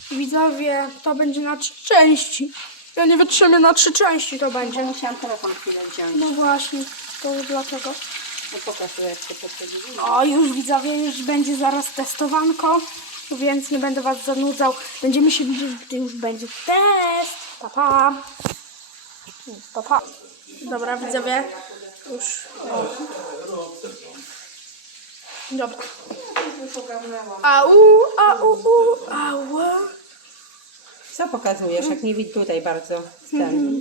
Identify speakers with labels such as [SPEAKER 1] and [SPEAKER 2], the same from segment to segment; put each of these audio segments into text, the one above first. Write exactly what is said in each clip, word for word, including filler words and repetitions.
[SPEAKER 1] Widzowie, to będzie na trzy części. Ja nie wytrzymię, na trzy części to będzie.
[SPEAKER 2] Ja musiałam telefon chwilę wziąć.
[SPEAKER 1] No właśnie, to dlatego.
[SPEAKER 2] No pokaż, jak się to przedłuży.
[SPEAKER 1] O, już widzowie, już będzie zaraz testowanko, więc nie będę was zanudzał. Będziemy się widzieć, gdy już będzie test. Pa, pa. Pa, pa. Dobra, widzowie, już. O. Dobra. Au, au, au, au.
[SPEAKER 2] Co pokazujesz, jak nie widać tutaj bardzo ten.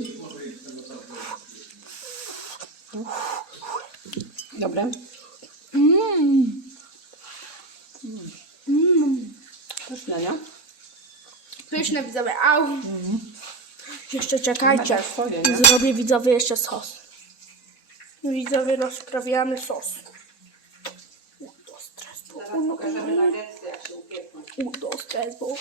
[SPEAKER 2] Dobre?
[SPEAKER 1] Mmm.
[SPEAKER 2] Pyszne, nie?
[SPEAKER 1] Pyszne, widzowie, au. Jeszcze czekajcie.
[SPEAKER 2] Masz swoje, nie?
[SPEAKER 1] Zrobię, widzowie, jeszcze sos. Widzowie, rozprawiamy sos. Do stresu.
[SPEAKER 2] Zaraz pokażemy nuggetsy, jak się upiekną.
[SPEAKER 1] Do stresu.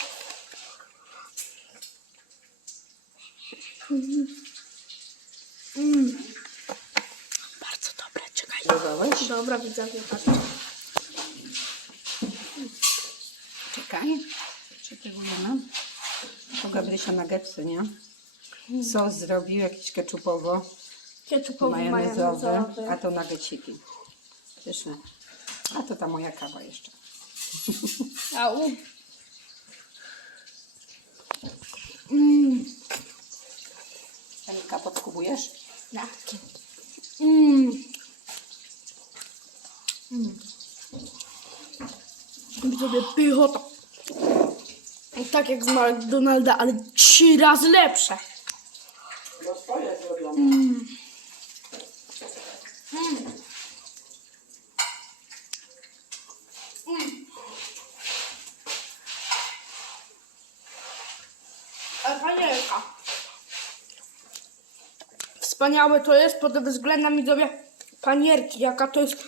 [SPEAKER 1] Mm. Bardzo dobre, czekajcie.
[SPEAKER 2] Próbowałeś?
[SPEAKER 1] Dobra, widzowie, patrzcie.
[SPEAKER 2] Czekaj. Przetygujemy. To Gabrysia nuggetsy, nie? Sos zrobił jakiś ketchupowo,
[SPEAKER 1] Ketchupowy,
[SPEAKER 2] majonezowy,
[SPEAKER 1] majonezowy.
[SPEAKER 2] a to nuggetsiki. Pyszne. A to ta moja kawa jeszcze.
[SPEAKER 1] Au. Mm.
[SPEAKER 2] Emilka, podskubujesz?
[SPEAKER 1] Tak. Mm. Mm. Widzowie, pychota. Tak jak z McDonalda, ale trzy razy lepsze.
[SPEAKER 2] No swoje zrobione.
[SPEAKER 1] Mm. Mm. Mm. Ale panierka. Wspaniałe to jest pod względem, widzowie, panierki. Jaka to jest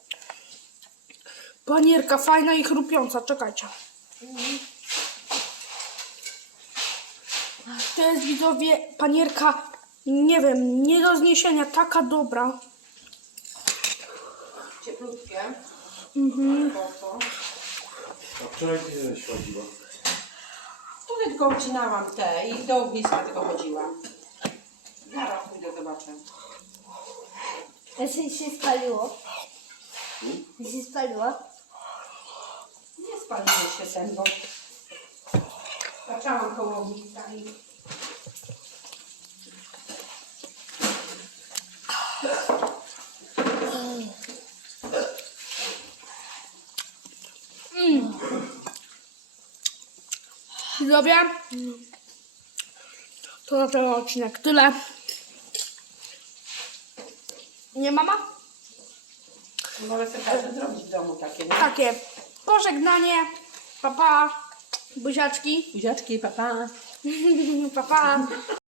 [SPEAKER 1] panierka fajna i chrupiąca. Czekajcie. To jest, widzowie, panierka, nie wiem, nie do zniesienia, taka dobra.
[SPEAKER 2] Cieplutkie.
[SPEAKER 1] Mhm.
[SPEAKER 2] Oto.
[SPEAKER 3] A wczoraj gdzie śledziła?
[SPEAKER 2] Tutaj tylko obcinałam te i do ogniska tylko chodziłam. Zaraz pójdę, zobaczę.
[SPEAKER 4] Ja się, się spaliło. Ja się spaliło.
[SPEAKER 2] Nie spaliło się ten, bo zaczęłam koło ogniska i...
[SPEAKER 1] Widzowie, to na ten odcinek tyle. Nie, mama?
[SPEAKER 2] Może sobie każdy zrobić w domu takie, nie?
[SPEAKER 1] Takie pożegnanie. Papa, buziaczki.
[SPEAKER 2] Buziaczki, papa.
[SPEAKER 1] Papa.